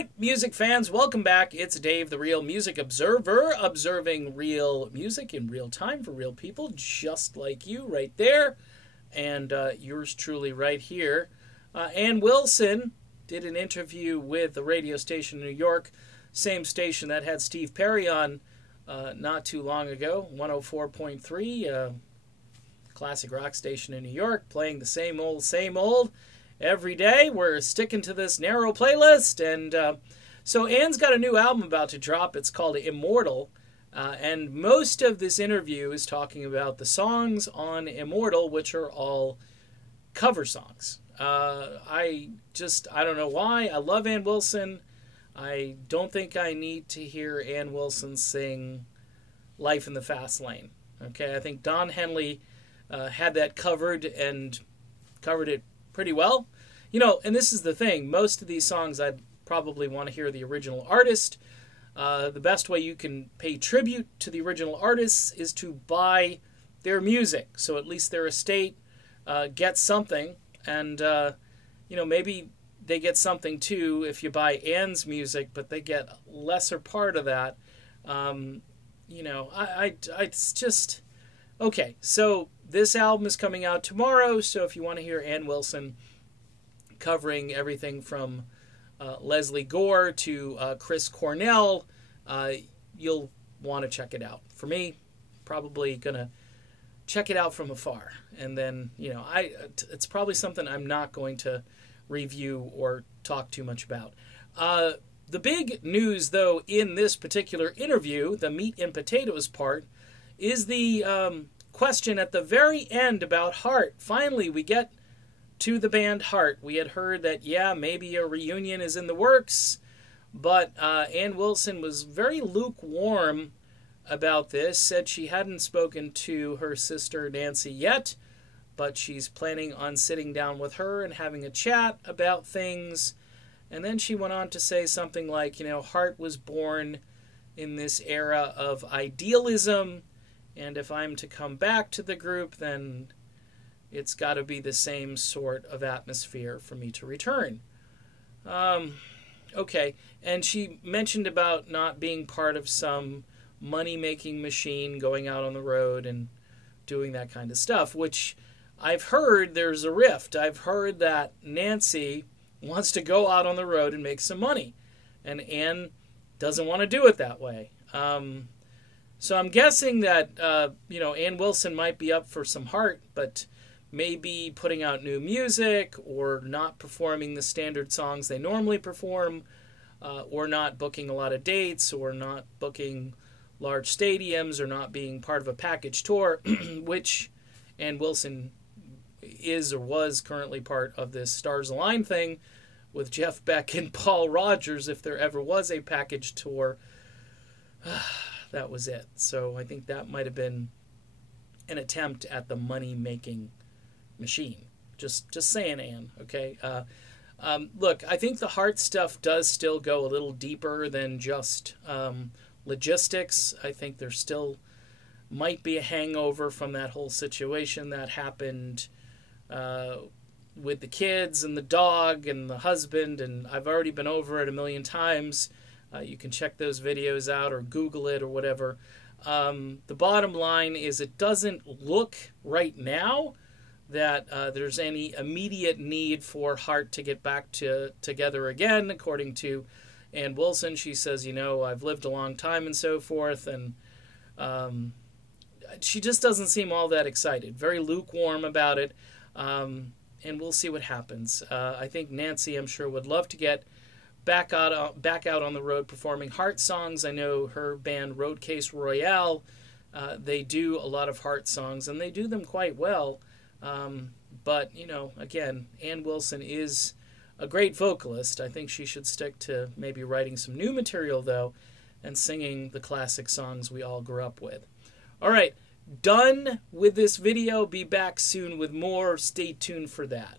right, music fans, welcome back. It's Dave, the Real Music Observer, observing real music in real time for real people, just like you right there, and yours truly right here. Ann Wilson did an interview with the radio station in New York, same station that had Steve Perry on not too long ago, 104.3, classic rock station in New York, playing the same old. Every day we're sticking to this narrow playlist, and so Ann's got a new album about to drop. It's called Immortal, and most of this interview is talking about the songs on Immortal, which are all cover songs. I don't know why. I love Ann Wilson. I don't think I need to hear Ann Wilson sing Life in the Fast Lane. Okay, I think Don Henley had that covered and covered it pretty well. You know, and this is the thing. Most of these songs I'd probably want to hear the original artist. The best way you can pay tribute to the original artists is to buy their music. So at least their estate gets something. And, maybe they get something too if you buy Ann's music, but they get a lesser part of that. It's just... Okay, so this album is coming out tomorrow, so if you want to hear Ann Wilson covering everything from Leslie Gore to Chris Cornell, you'll want to check it out. For me, probably going to check it out from afar. And then, it's probably something I'm not going to review or talk too much about. The big news, though, in this particular interview, the meat and potatoes part, is the question at the very end about Heart. Finally, we get to the band Heart. We had heard that, maybe a reunion is in the works, but Ann Wilson was very lukewarm about this, said she hadn't spoken to her sister Nancy yet, but she's planning on sitting down with her and having a chat about things. And then she went on to say something like, Heart was born in this era of idealism, and if I'm to come back to the group, then it's got to be the same sort of atmosphere for me to return. Okay. And she mentioned about not being part of some money-making machine, going out on the road and doing that kind of stuff, which I've heard there's a rift. I've heard that Nancy wants to go out on the road and make some money, and Ann doesn't want to do it that way. So I'm guessing that, Ann Wilson might be up for some Heart, but maybe putting out new music or not performing the standard songs they normally perform, or not booking a lot of dates, or not booking large stadiums, or not being part of a package tour, which Ann Wilson is or was currently part of this Stars Align thing with Jeff Beck and Paul Rodgers. If there ever was a package tour, that was it. So I think that might have been an attempt at the money-making machine. Just saying, Ann, okay? Look, I think the Heart stuff does still go a little deeper than just logistics. I think there still might be a hangover from that whole situation that happened with the kids and the dog and the husband, and I've already been over it a million times. You can check those videos out or Google it or whatever. The bottom line is it doesn't look right now that there's any immediate need for Heart to get back together again, according to Ann Wilson. She says, I've lived a long time and so forth, and she just doesn't seem all that excited, very lukewarm about it, and we'll see what happens. I think Nancy, I'm sure, would love to get back out on the road performing Heart songs. I know her band Roadcase Royale, they do a lot of Heart songs, and they do them quite well. But, again, Ann Wilson is a great vocalist. I think she should stick to maybe writing some new material, though, and singing the classic songs we all grew up with. All right, done with this video. Be back soon with more. Stay tuned for that.